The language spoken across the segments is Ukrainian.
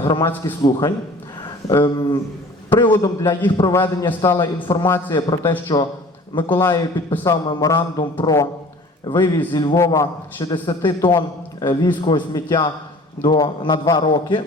громадських слухань. Ем, Приводом для їх проведення стала інформація про те, що Миколаїв підписав меморандум про вивіз зі Львова 60 тонн е, львівського сміття до, на два роки.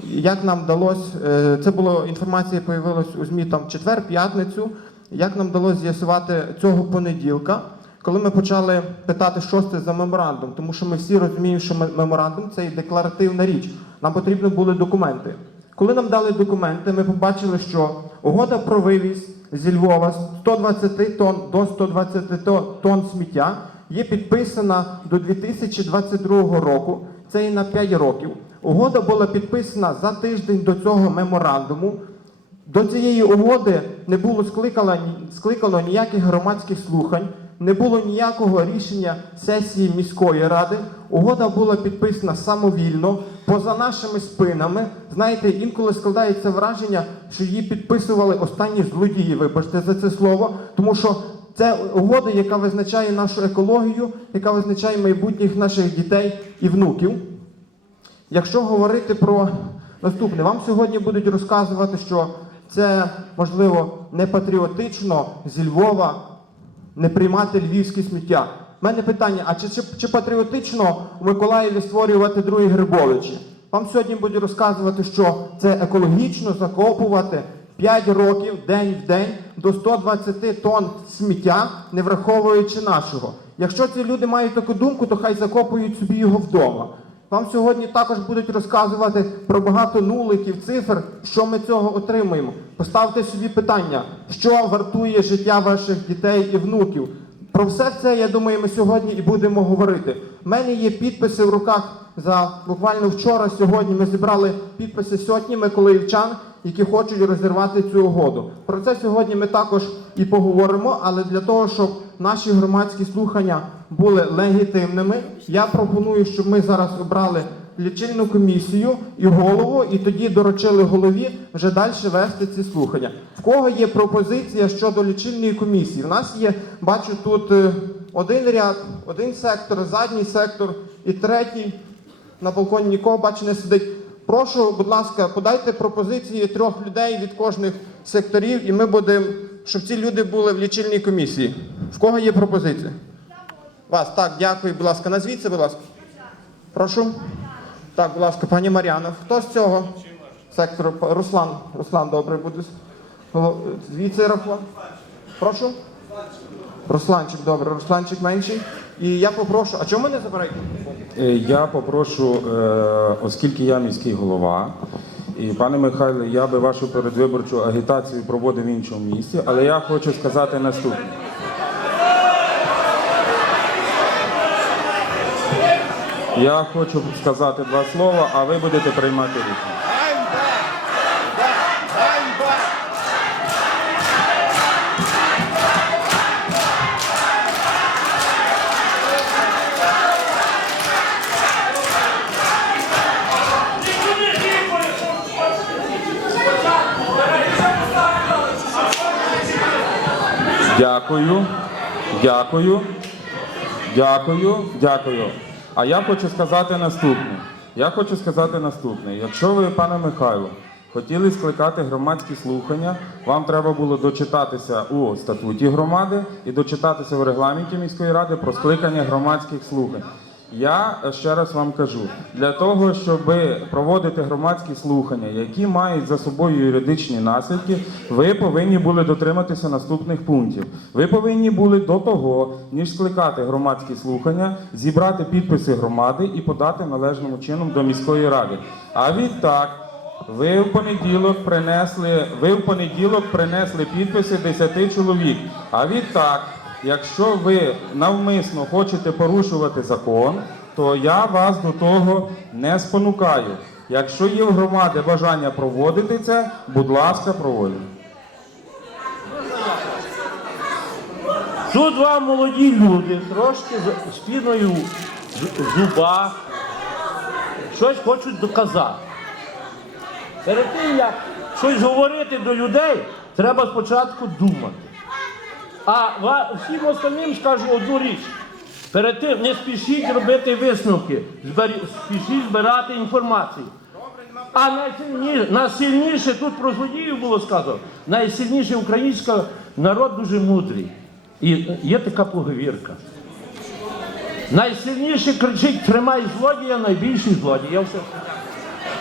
Як нам вдалося, е, це була інформація, появилась у ЗМІ там четвер, п'ятницю. Як нам вдалося з'ясувати цього понеділка, коли ми почали питати, що це за меморандум, тому що ми всі розуміємо, що меморандум це і декларативна річ. Нам потрібні були документи. Коли нам дали документи, ми побачили, що угода про вивіз зі Львова з 120 тонн до 120 тонн сміття є підписана до 2022 року. Це і на 5 років. Угода була підписана за тиждень до цього меморандуму. До цієї угоди не було скликано, скликано ніяких громадських слухань, не було ніякого рішення сесії міської ради. Угода була підписана самовільно, поза нашими спинами. Знаєте, інколи складається враження, що її підписували останні злодії, вибачте за це слово, тому що це угода, яка визначає нашу екологію, яка визначає майбутніх наших дітей і внуків. Якщо говорити про наступне, вам сьогодні будуть розказувати, що це можливо не патріотично зі Львова не приймати львівське сміття. У мене питання: а чи, чи, чи патріотично у Миколаєві створювати другі Грибовичі? Вам сьогодні будуть розказувати, що це екологічно закопувати 5 років день в день до 120 тонн сміття, не враховуючи нашого. Якщо ці люди мають таку думку, то хай закопують собі його вдома. Вам сьогодні також будуть розказувати про багато нуликів, цифр, що ми цього отримуємо. Поставте собі питання, що вартує життя ваших дітей і внуків. Про все це, я думаю, ми сьогодні і будемо говорити. У мене є підписи в руках за буквально вчора, сьогодні ми зібрали підписи сотні миколаївчан, які хочуть розірвати цю угоду. Про це сьогодні ми також і поговоримо, але для того, щоб наші громадські слухання були легітимними, я пропоную, щоб ми зараз обрали лічильну комісію і голову, і тоді доручили голові вже далі вести ці слухання. В кого є пропозиція щодо лічильної комісії? У нас є, бачу, тут е, один ряд, один сектор, задній сектор і третій. На балконі нікого бачу не сидить. Прошу, будь ласка, подайте пропозиції трьох людей від кожних секторів, і ми будемо, щоб ці люди були в лічильній комісії. В кого є пропозиція? Вас, так, дякую, будь ласка. Назвіться, будь ласка. Прошу. Так, будь ласка, пані Мар'яна. Хто з цього сектору? Руслан. Руслан, добре буде. Звідси Руслан. Прошу. Русланчик, добре. Русланчик менший. І я попрошу. А чому не забираєте? Е, Я попрошу, е, оскільки я міський голова, і пане Михайле, я би вашу передвиборчу агітацію проводив в іншому місці, але я хочу сказати наступне. Я хочу сказати два слова, а ви будете приймати рішення. Дякую, дякую, дякую, дякую. А я хочу сказати наступне. Я хочу сказати наступне. Якщо ви, пане Михайло, хотіли скликати громадські слухання, вам треба було дочитатися у статуті громади і дочитатися в регламенті міської ради про скликання громадських слухань. Я ще раз вам кажу, для того, щоб проводити громадські слухання, які мають за собою юридичні наслідки, ви повинні були дотриматися наступних пунктів. Ви повинні були до того, ніж скликати громадські слухання, зібрати підписи громади і подати належним чином до міської ради. А відтак. Ви в понеділок принесли, ви в понеділок принесли підписи 10 чоловік. А відтак, якщо ви навмисно хочете порушувати закон, то я вас до того не спонукаю. Якщо є в громади бажання проводити це, будь ласка, проводьте. Тут два молоді люди, трошки з- з піною в в зубах, щось хочуть доказати. Перед тим, як щось говорити до людей, треба спочатку думати. А всім остальним скажу одну річ. Перед тим не спішіть робити висновки, спішіть збирати інформацію. А найсильніше, найсильніше тут про злодіїв було сказано. Найсильніше українська народ дуже мудрий. І є така поговірка. Найсильніше кричить тримай злодія, найбільший злодій. Я все.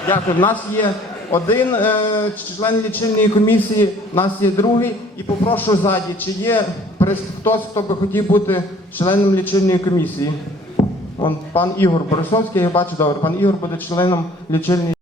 Дякую. В нас є один е, член лічильної комісії, у нас є другий. І попрошу ззаді, чи є хтось, хто би хотів бути членом лічильної комісії. Вон пан Ігор Борисовський, я бачу добре, пан Ігор буде членом лічильної